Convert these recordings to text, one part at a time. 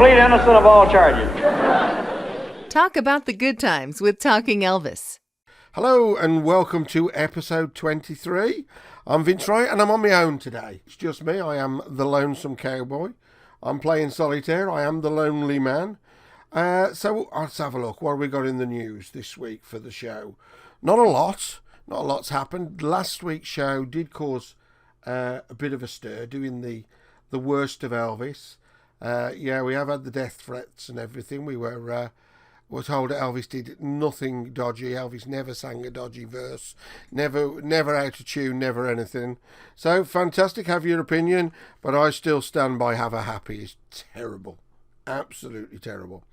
plead innocent of all charges. Talk about the good times with Talking Elvis. Hello and welcome to episode 23. I'm Vince Wright and I'm on my own today. It's just me. I am the lonesome cowboy. I'm playing solitaire. I am the lonely man. So let's have a look. What have we got in the news this week for the show? Not a lot. Not a lot's happened. Last week's show did cause a bit of a stir, doing the worst of Elvis. Yeah, we have had the death threats and everything. We were told that Elvis did nothing dodgy. Elvis never sang a dodgy verse, never out of tune, never anything. So fantastic, have your opinion, but I still stand by Have a Happy. It's terrible, absolutely terrible.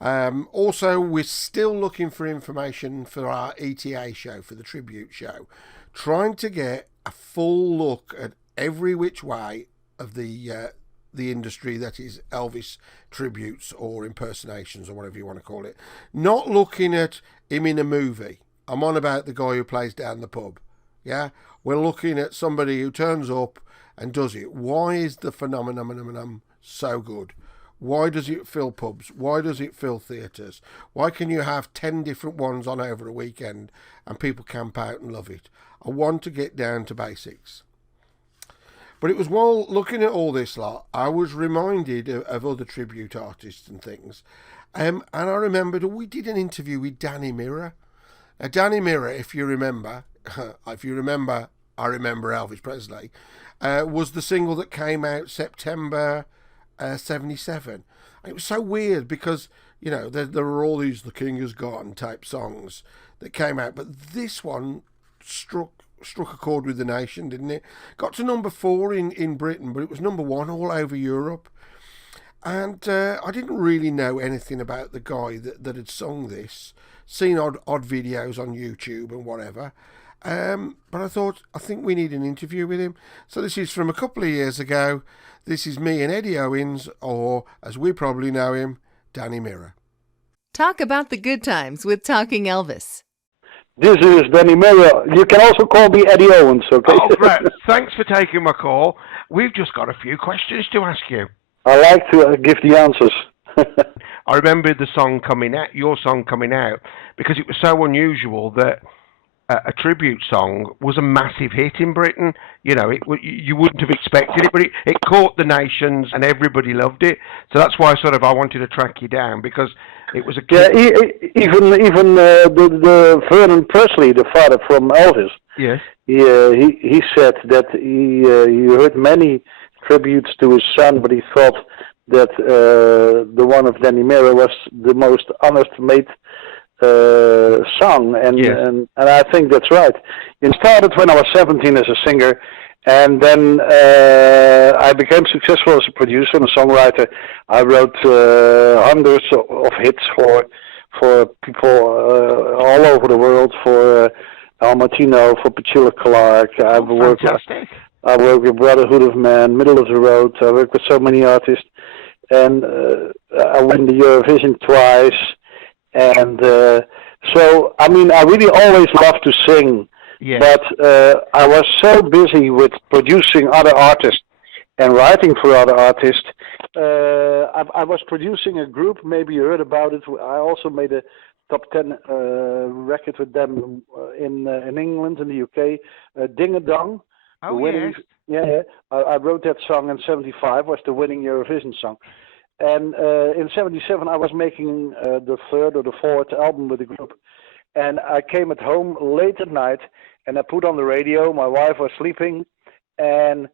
Also, we're still looking for information for our ETA show, for the tribute show, trying to get a full look at every which way of the industry that is Elvis tributes or impersonations or whatever you want to call it. Not looking at him in a movie. I'm on about the guy who plays down the pub. Yeah, we're looking at somebody who turns up and does it. Why is the phenomenon so good? Why does it fill pubs? Why does it fill theatres? Why can you have 10 different ones on over a weekend and people camp out and love it? I want to get down to basics. But it was while looking at all this lot, I was reminded of other tribute artists and things. And I remembered we did an interview with Danny Mirror. Now, Danny Mirror, if you remember, I Remember Elvis Presley, was the single that came out September 77. And it was so weird because, you know, there were all these The King Is Gone type songs that came out. But this one struck a chord with the nation, didn't it? Got to number 4 in Britain, but it was number 1 all over Europe. And I didn't really know anything about the guy that had sung this. Seen odd videos on YouTube and whatever. But I think we need an interview with him. So this is from a couple of years ago. This is me and Eddie Owens, or as we probably know him, Danny Mirror. Talk about the good times with Talking Elvis. This is Danny Mirror. You can also call me Eddie Owens, okay? Oh, Brett, thanks for taking my call. We've just got a few questions to ask you. I like to give the answers. I remember the song coming out, your song coming out, because it was so unusual that a tribute song was a massive hit in Britain. You know, you wouldn't have expected it, but it caught the nations and everybody loved it. So that's why I wanted to track you down, because it was a... Yeah, even the Vernon Presley, the father from Elvis, yes, he said that he heard many tributes to his son, but he thought that the one of Danny Mirror was the most honest made song, and I think that's right. It started when I was 17 as a singer, and then I became successful as a producer and a songwriter. I wrote hundreds of hits for people all over the world, for Al Martino, for Petula Clark. I worked with Brotherhood of Man, Middle of the Road. I worked with so many artists, and I won the Eurovision twice. And so, I mean, I really always loved to sing, but I was so busy with producing other artists and writing for other artists. I was producing a group, maybe you heard about it. I also made a top 10 record with them in England, in the UK, Ding a Dong. Oh, yes. I wrote that song in 75, was the winning Eurovision song. And in 77, I was making the 3rd or the 4th album with the group. And I came at home late at night, and I put on the radio. My wife was sleeping, and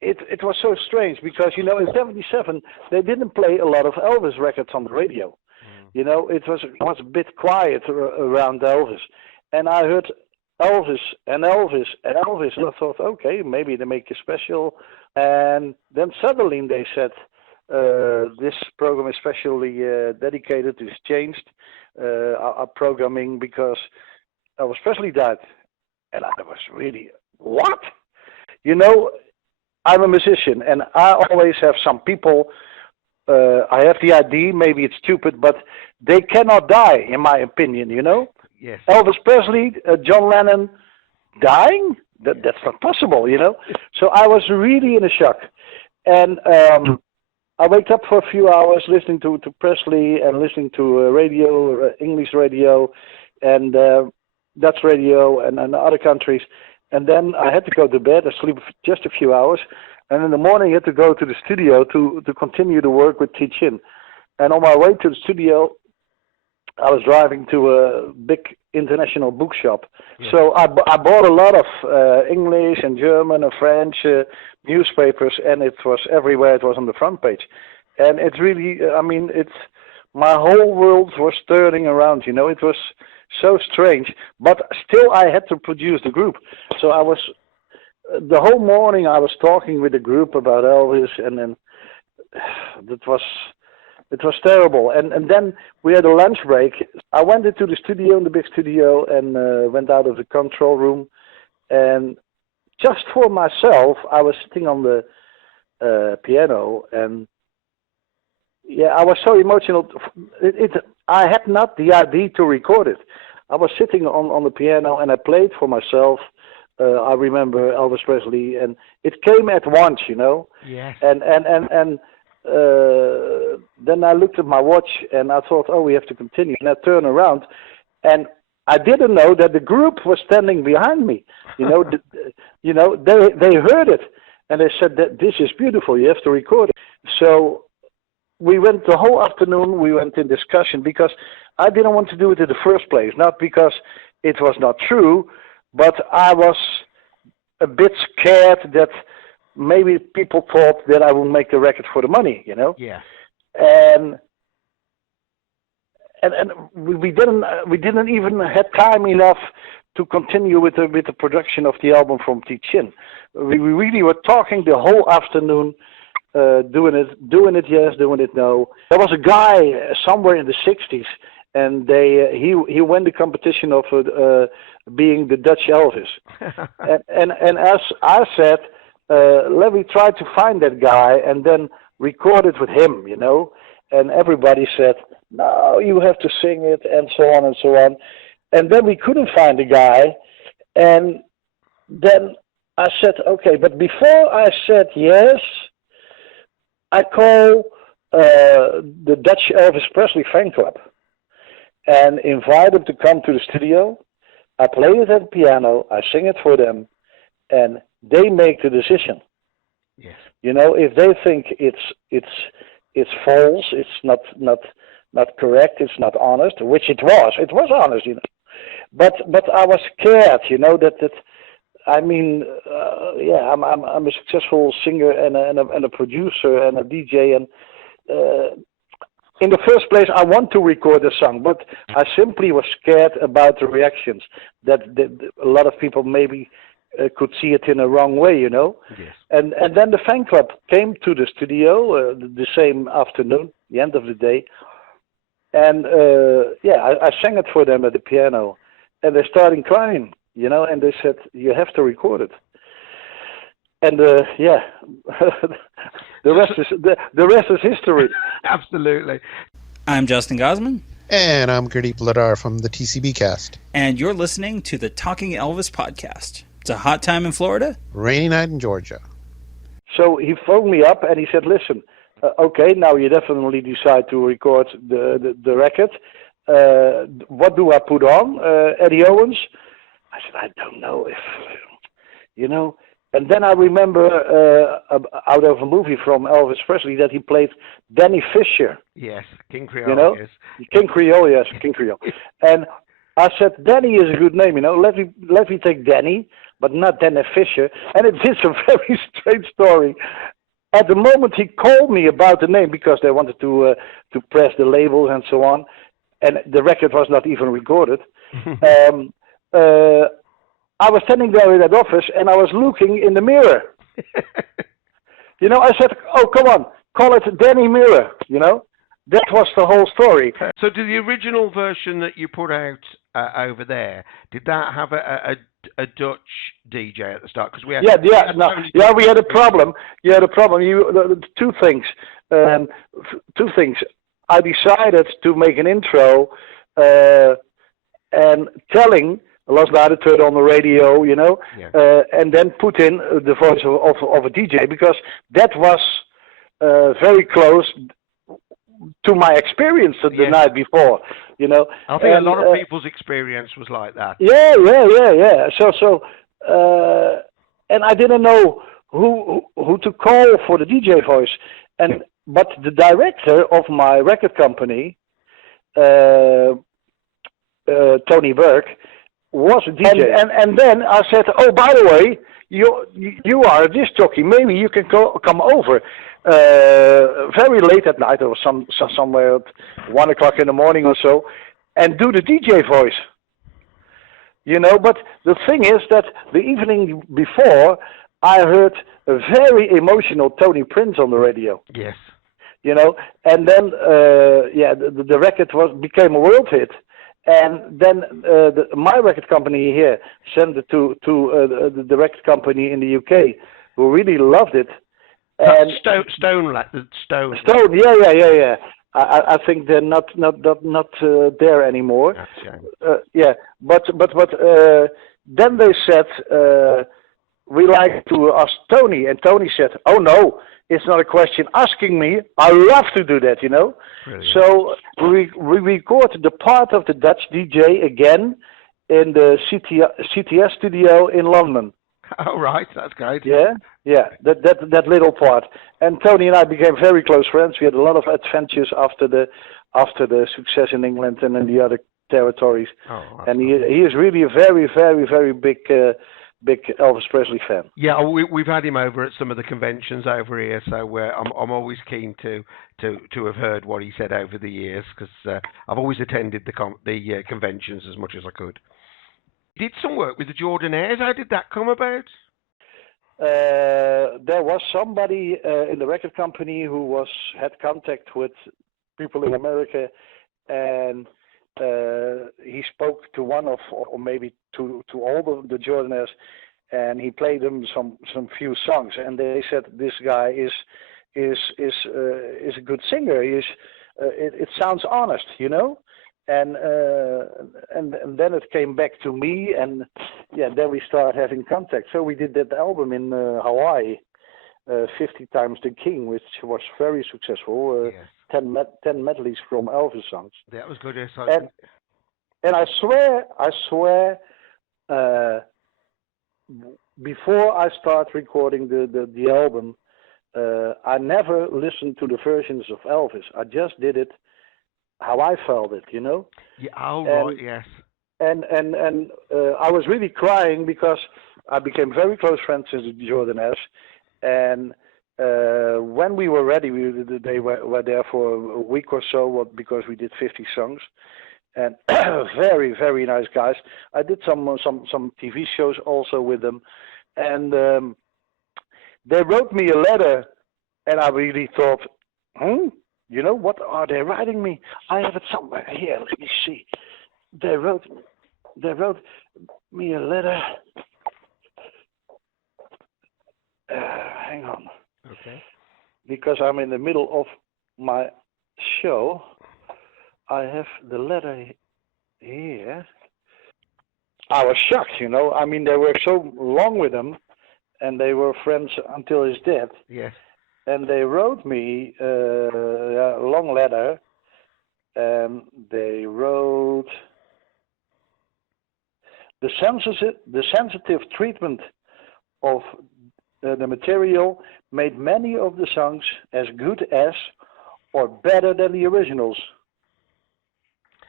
it was so strange because, you know, in 77, they didn't play a lot of Elvis records on the radio. You know, it was a bit quiet around Elvis. And I heard Elvis and Elvis and Elvis, and I thought, okay, maybe they make a special. And then suddenly they said, this program is specially dedicated, is changed our programming because Elvis Presley died. And I was really, what? You know, I'm a musician, and I always have some people, I have the idea, maybe it's stupid, but they cannot die, in my opinion, you know? Yes. Elvis Presley, John Lennon dying? That's not possible, you know? So I was really in a shock. And I wake up for a few hours listening to Presley and listening to radio, English radio, and Dutch radio, and other countries. And then I had to go to bed. I sleep just a few hours, and in the morning I had to go to the studio to continue the work with Tichin. And on my way to the studio, I was driving to a big international bookshop. Yeah. So I bought a lot of English and German and French newspapers, and it was everywhere. It was on the front page. And it's really, my whole world was turning around, you know. It was so strange. But still I had to produce the group. So the whole morning I was talking with the group about Elvis, and then it was terrible. And then we had a lunch break. I went into the studio, in the big studio, and went out of the control room. And just for myself, I was sitting on the piano, and I was so emotional. I had not the idea to record it. I was sitting on the piano, and I played for myself. I remember Elvis Presley, and it came at once, you know. Yes. And then I looked at my watch, and I thought, oh, we have to continue. And I turned around, and I didn't know that the group was standing behind me. You know, they heard it, and they said that this is beautiful. You have to record it. So we went the whole afternoon. We went in discussion because I didn't want to do it in the first place, not because it was not true, but I was a bit scared that maybe people thought that I would make the record for the money, you know. Yeah. And we didn't even have time enough to continue with the production of the album from Tichin. We really were talking the whole afternoon, doing it yes, doing it no. There was a guy somewhere in the 60s, and he won the competition of being the Dutch Elvis. and as I said, let me try to find that guy and then record it with him, you know. And everybody said, no, you have to sing it, and so on and so on. And then we couldn't find the guy. And then I said, okay, but before I said yes, I call the Dutch Elvis Presley fan club and invite them to come to the studio. I play it at the piano, I sing it for them, and they make the decision. Yes. You know, if they think it's false, it's not correct, it's not honest, which it was honest, you know. But I was scared, you know, that I'm a successful singer and a producer and a DJ, and in the first place I want to record a song, but I simply was scared about the reactions that a lot of people maybe could see it in a wrong way, you know. Yes. And then the fan club came to the studio the same afternoon, the end of the day, and I sang it for them at the piano, and they started crying, you know, and they said, you have to record it. And the rest is history. Absolutely. I'm Justin Gosman. And I'm Gurdeep Ladar from the TCB cast. And you're listening to the Talking Elvis podcast. It's a hot time in Florida. Rainy night in Georgia. So he phoned me up and he said, listen, okay, now you definitely decide to record the record. What do I put on? Eddie Owens? I said, I don't know if, you know. And then I remember out of a movie from Elvis Presley that he played Danny Fisher. Yes, King Creole. You know, yes. King Creole, yes, King Creole. And I said, Danny is a good name, you know. Let me take Danny, but not Danny Fisher. And it is a very strange story. At the moment he called me about the name because they wanted to press the labels and so on, and the record was not even recorded. I was standing there in that office and I was looking in the mirror. You know, I said, oh, come on, call it Danny Mirror, you know. That was the whole story. So did the original version that you put out over there, did that have a Dutch DJ at the start? Because we had we had a problem. You had a problem. Two things. I decided to make an intro and telling Los Ladder on the radio, you know, and then put in the voice of a DJ, because that was very close to my experience the night before, you know. I think a lot of people's experience was like that. Yeah. And I didn't know who to call for the DJ voice, but the director of my record company, Tony Burke, was a DJ. And then I said, oh, by the way, you are a disc jockey. Maybe you can come over very late at night or somewhere at 1 o'clock in the morning or so, and do the DJ voice. You know, but the thing is that the evening before, I heard a very emotional Tony Prince on the radio. Yes. You know, and then the record became a world hit. And then my record company here sent it to the record company in the UK, who really loved it. And Stone. Yeah. I think they're not there anymore. But then they said we like to ask Tony, and Tony said, "Oh no, it's not a question asking me. I love to do that, you know." Brilliant. So we recorded the part of the Dutch DJ again in the CTS studio in London. Oh right, that's great. Yeah, that little part. And Tony and I became very close friends. We had a lot of adventures after the success in England and in the other territories. Oh, and he is really a very, very, very big Elvis Presley fan. Yeah, we've had him over at some of the conventions over here, so I'm always keen to have heard what he said over the years, because I've always attended the conventions as much as I could. Did some work with the Jordanaires. How did that come about? There was somebody in the record company who had contact with people in America, and he spoke to one of, or maybe to all the Jordanaires, and he played them some few songs, and they said this guy is a good singer. It sounds honest, you know. And then it came back to me, and then we started having contact. So we did that album in Hawaii, 50 Times the King, which was very successful. 10 medleys from Elvis songs. That was good. And I swear, before I start recording the album, I never listened to the versions of Elvis. I just did it how I felt it, you know. Yeah. Oh, right. Yes. And I was really crying because I became very close friends with the Jordanaires, and when we were ready, they were there for a week or so because we did 50 songs, and very, very nice guys. I did some TV shows also with them, and they wrote me a letter, and I really thought, you know, what are they writing me? I have it somewhere here. Let me see. They wrote me a letter. Hang on. Okay. Because I'm in the middle of my show. I have the letter here. I was shocked, you know. I mean, they were so long with him, and they were friends until his death. Yes. And they wrote me a long letter, and they wrote, the sensitive treatment of the material made many of the songs as good as or better than the originals.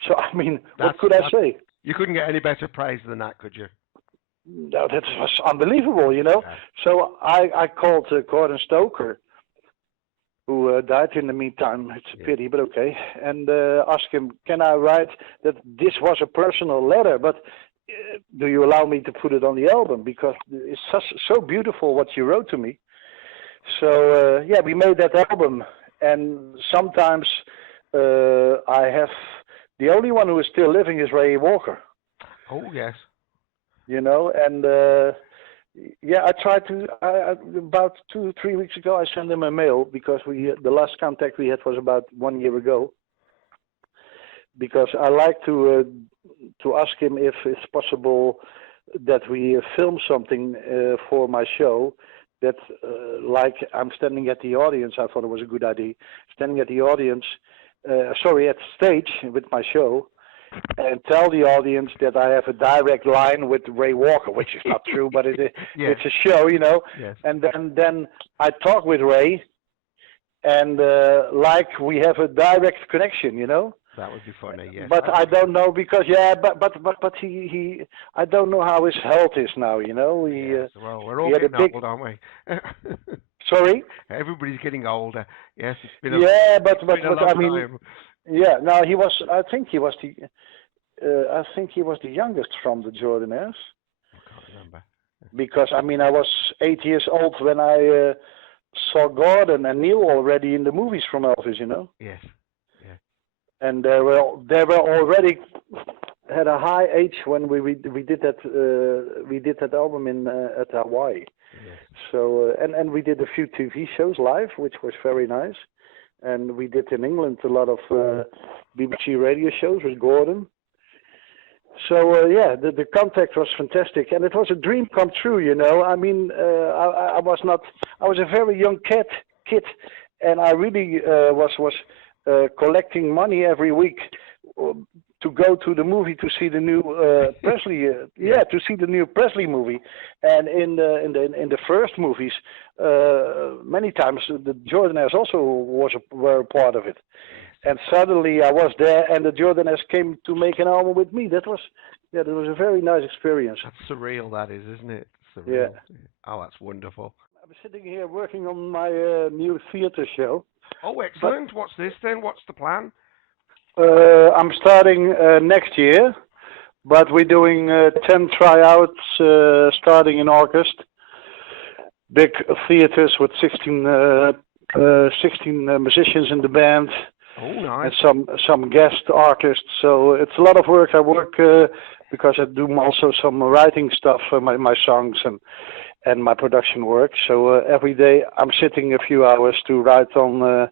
So, I mean, what could I say? You couldn't get any better praise than that, could you? No, that was unbelievable, you know. Yeah. So I called Gordon Stoker, who died in the meantime. It's a pity, but okay. And asked him, can I write that this was a personal letter, but do you allow me to put it on the album? Because it's so beautiful what you wrote to me. So, we made that album. And sometimes I have, the only one who is still living is Ray Walker. Oh, yes. You know, and I tried to, about 2-3 weeks ago, I sent him a mail because the last contact we had was about 1 year ago. Because I like to ask him if it's possible that we film something for my show that like I'm standing at the audience. I thought it was a good idea. Standing at the audience, at the stage with my show, and tell the audience that I have a direct line with Ray Walker, which is not true, but it's a show, Yes. And then I talk with Ray, and like we have a direct connection, That would be funny, yes. But I don't know because but he I don't know how his health is now, Yes. Well, we're all getting old, aren't we? Sorry? Everybody's getting older. Yes, it's been but I mean, time. yeah. No, he was. I think he was the youngest from the Jordanaires. I can't remember. Because I mean, I was 8 years old when I saw Gordon and Neil already in the movies from Elvis, Yes. Yeah. And they were already had a high age when we did that album in at Hawaii. Yes. So and we did a few TV shows live, which was very nice. And we did in England a lot of BBC radio shows with Gordon. So the contact was fantastic, and it was a dream come true. I mean, I was a very young kid, and I really was collecting money every week to go to the movie to see the new Presley. To see the new Presley movie. And in the first movies, many times the Jordanaires also were a part of it. And suddenly I was there, and the Jordanaires came to make an album with me. That was a very nice experience. That's surreal, that is, isn't it? Surreal. Yeah. Oh, that's wonderful. I'm sitting here working on my new theatre show. Oh, excellent. What's this then? What's the plan? I'm starting next year, but we're doing 10 tryouts starting in August. Big theatres with 16 musicians in the band. Oh, nice. And some guest artists. So it's a lot of work. I work because I do also some writing stuff for my songs and my production work. So every day I'm sitting a few hours to write on.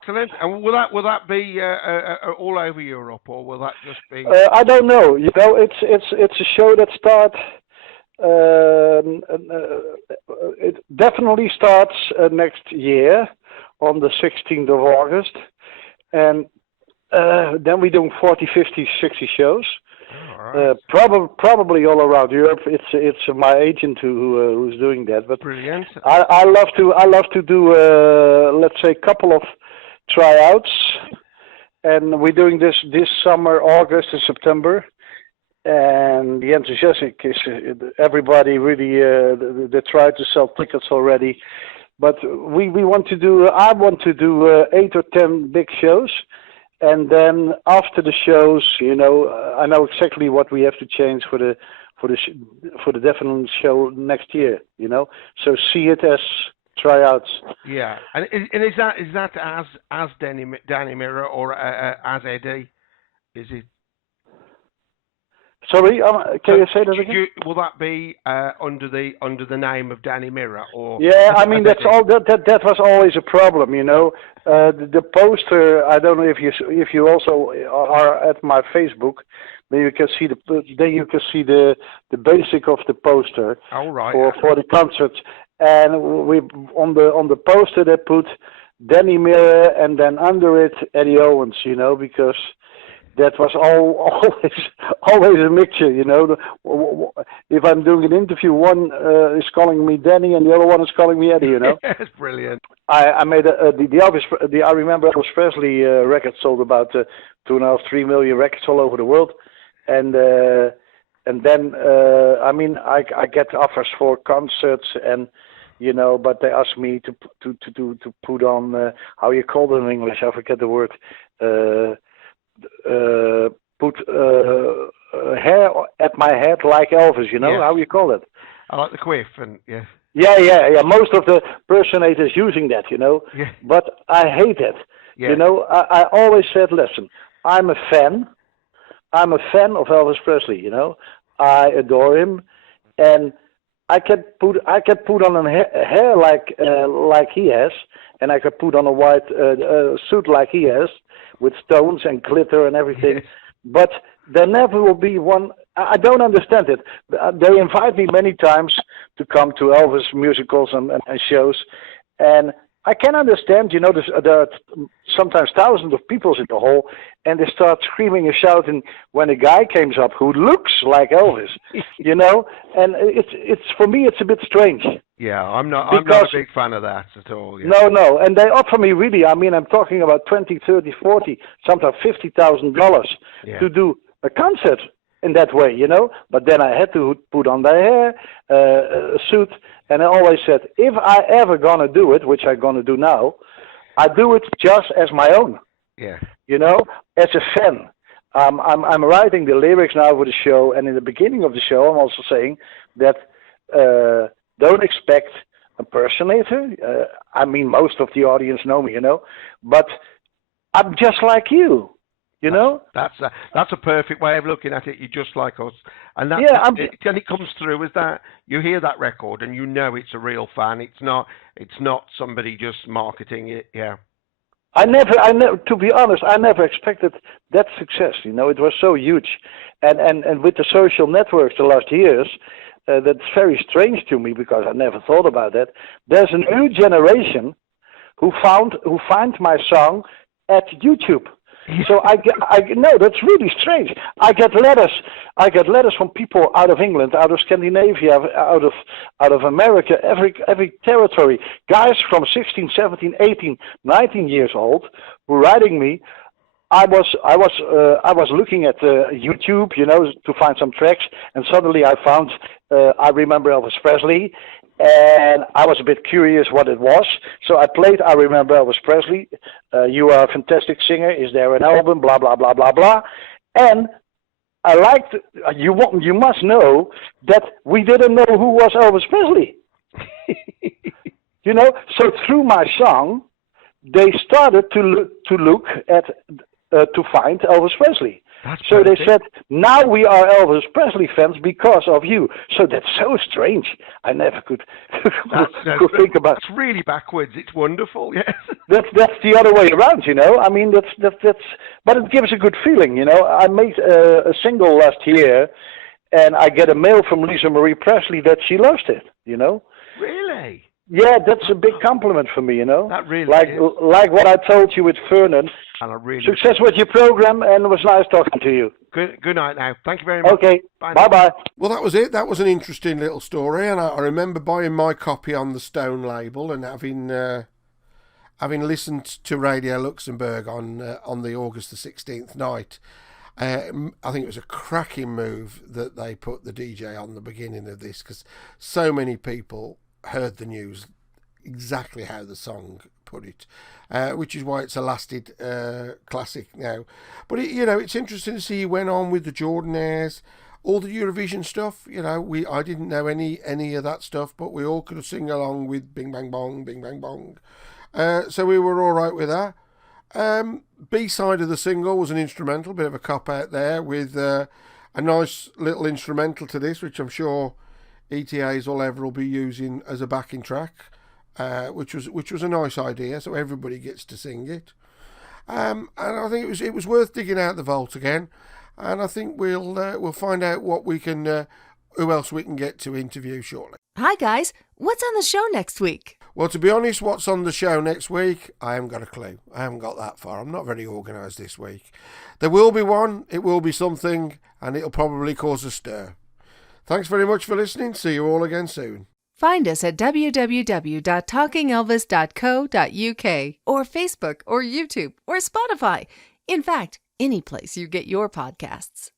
Excellent. And will that be all over Europe, or will that just be? I don't know. It's a show that starts. It definitely starts next year on the 16th of August, and then we're doing 40, 50, 60 shows. Right. Probably all around Europe. It's my agent who's doing that. But brilliant. I love to do let's say a couple of tryouts, and we're doing this summer, August and September. And the enthusiastic is everybody really they try to sell tickets already, but we want to do. I want to do 8 or 10 big shows. And then after the shows, I know exactly what we have to change for the definite show next year. So see it as tryouts. Yeah, and is that as Danny Mirror or as Eddie? Is it? Sorry, can you say that again? Will that be under the name of Danny Mirror or? Yeah, I mean that's all. That was always a problem, The poster. I don't know if you also are at my Facebook. Then you can see the basic of the poster. All right. For the concert, and we on the poster they put Danny Mirror and then under it Eddie Owens, because. That was always a mixture, If I'm doing an interview, one is calling me Danny and the other one is calling me Eddie, That's brilliant. I made the I Remember Elvis Presley record sold about 2.5, 3 million records all over the world, and then I mean I get offers for concerts and. But they asked me to put on how you call it in English. I forget the word. Put hair at my head like Elvis, Yes. how you call it? I like the quiff and yeah. Yeah. Most of the personators using that, Yeah. But I hate it. Yeah. I always said, listen, I'm a fan of Elvis Presley. I adore him, and I can put on a hair like he has, and I could put on a white suit like he has, with stones and glitter and everything. Yes. But there never will be one. I don't understand it. They invite me many times to come to Elvis musicals and shows. And I can understand, there are sometimes thousands of people in the hall, and they start screaming and shouting when a guy comes up who looks like Elvis, and it's for me it's a bit strange. Yeah, I'm not a big fan of that at all. Yeah. No, and they offer me really, I'm talking about 20, 30, 40, sometimes $50,000 to do a concert in that way, But then I had to put on the hair, a suit, and I always said, if I ever gonna do it, which I'm gonna do now, I do it just as my own. Yeah. As a fan. I'm writing the lyrics now for the show, and in the beginning of the show, I'm also saying that don't expect a impersonator. Most of the audience know me, but I'm just like you. That's a perfect way of looking at it. You're just like us, and it comes through as that. You hear that record, and it's a real fan. It's not somebody just marketing it. Yeah. I never. To be honest, I never expected that success. It was so huge, and with the social networks the last years, that's very strange to me because I never thought about that. There's a new generation who find my song at YouTube. So no, that's really strange. I get letters from people out of England, out of Scandinavia, out of America, every territory. Guys from 16, 17, 18, 19 years old who writing me. I was looking at YouTube, to find some tracks, and suddenly I found I Remember Elvis Presley. And I was a bit curious what it was, so I played I Remember Elvis Presley. You are a fantastic singer. Is there an album? Blah, blah, blah, blah, blah. And I liked, you must know that we didn't know who was Elvis Presley. So through my song, they started to look at, to find Elvis Presley. So they said, now we are Elvis Presley fans because of you. So that's so strange. I never could think about. It's really backwards. It's wonderful. Yes. That's the other way around. That's. But it gives a good feeling. I made a single last year, and I get a mail from Lisa Marie Presley that she loves it. Really. Yeah, that's a big compliment for me. That really is. Like what I told you with Vernon. Success with your program, and it was nice talking to you. Good night now. Thank you very much. Okay, bye-bye. Well, that was it. That was an interesting little story, and I remember buying my copy on the Stone label and having listened to Radio Luxembourg on the August the 16th night. I think it was a cracking move that they put the DJ on the beginning of this, because so many people heard the news exactly how the song put it, which is why it's a lasted classic now. But it's interesting to see he went on with the Jordanaires, all the Eurovision stuff. I didn't know any of that stuff, but we all could sing along with Bing Bang Bong, Bing Bang Bong. So we were all right with that. B-side of the single was an instrumental, bit of a cop out there with a nice little instrumental to this, which I'm sure ETA's All Ever will be using as a backing track. Which was a nice idea, so everybody gets to sing it, and I think it was worth digging out the vault again, and I think we'll find out what we can, who else we can get to interview shortly. Hi guys, what's on the show next week? Well, to be honest, what's on the show next week, I haven't got a clue. I haven't got that far. I'm not very organised this week. There will be one, it will be something, and it'll probably cause a stir. Thanks very much for listening. See you all again soon. Find us at www.talkingelvis.co.uk or Facebook or YouTube or Spotify. In fact, any place you get your podcasts.